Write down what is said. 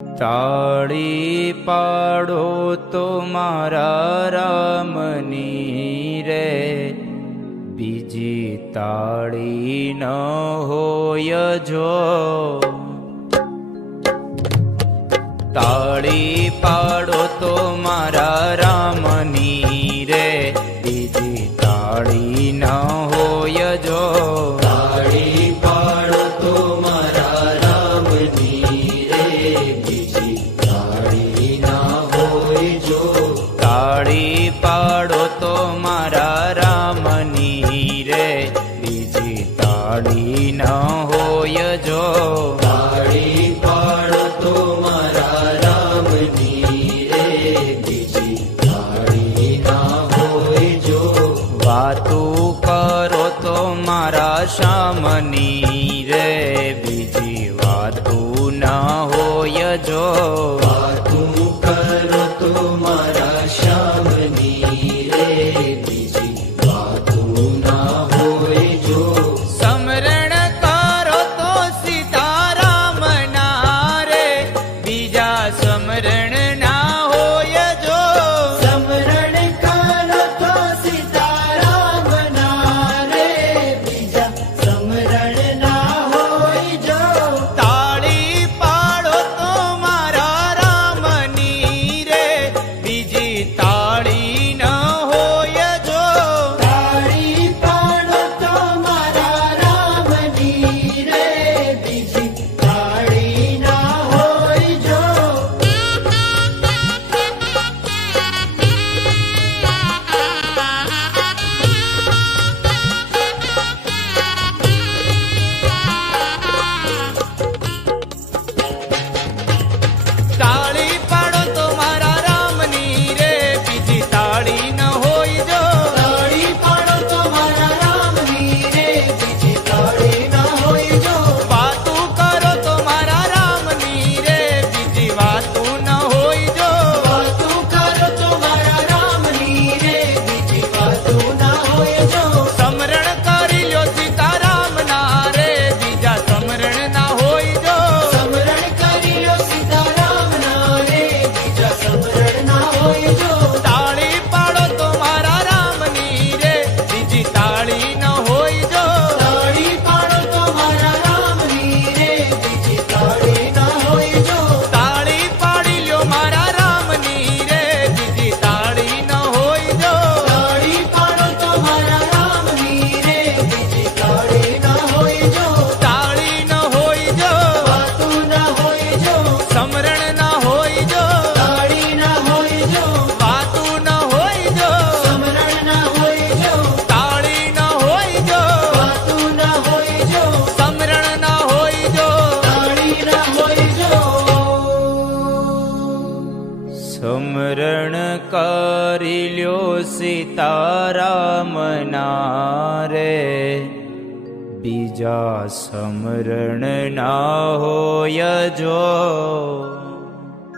તાળી પાડો તો મારા રામની રે, બીજી તાળી ન હોય જો. તાળી પાડો તો મારા રામની રે, બીજી તાળી ન હોય જો. તાળી પાડો તો મારા રામની રે, બીજી તાળી ના હોય જો. તાળી પાડો તો મારા રામની રે, બીજી તાળી ન હોય જો. તાળી પાડો તો મારા રામની રે, બીજી તાળી ના હોય જો. વાતું કરો તો મારા શ્યામની રે, બીજી વાતું ન હોય જો. વાતું કરો તો મારા શ્યામની રે, બીજી વાતું ના હોય જો. સમરણ કરો તો સીતારામ ના રે, બીજા સમરણ ના હોય જો. સમરણ કરો તો સીતારામ ના રે, બીજા સમરણ ના હોય જો. તાળી પાડો તો મારા રામની રે, બીજી તાળી ન હોય જો. તાળી પાડો તો મારા રામની રે, બીજી તાળી ના હોય જો. તાળી પાડો તો મારા રામની રે, બીજી તાળી ન હોય જો. તાળી પાડો તો મારા રામની રે, બીજી તાળી ના હોય જો. વાતું કરો તો મારા રામની રે, બીજી વાતું ન હોય જો. વાતું કરો તો મારા રામની રે, બીજી વાતું ના હોય જો. સમરણ કરી લ્યો સીતારામ ના રે, બીજા સમરણ ના હોય જો. સમરણ કરી લો સીતારામ ના રે, બીજા સમરણ ના હોય જો. તાળી પાડો તો મારા રામની રે, બીજી તાળી ન હોય જો. તાળી પાડો તો મારા રામની રે, બીજી તાળી ના હોય જો. તાળી પાડી લ્યો મારા રામની રે, બીજી તાળી ન હોય જો. તાળી પાડો તો મારા રામની રે, બીજી તાળી ના હોય જો. તાળી ન હોય જો. વાતું ના હોય જો. સમરણ ના હોય જો. તાળી ના હોય જો. વાતું ન હોય જો. સમરણ ના હોય જો. તાળી ન હોય જો. વાતું ના હોય જો. સમરણ ના હોય જો. તાળી ના હોય જો. સમરણ કરી લ્યો સીતારામ ના રે, બીજા સમરણ ના હોય જો.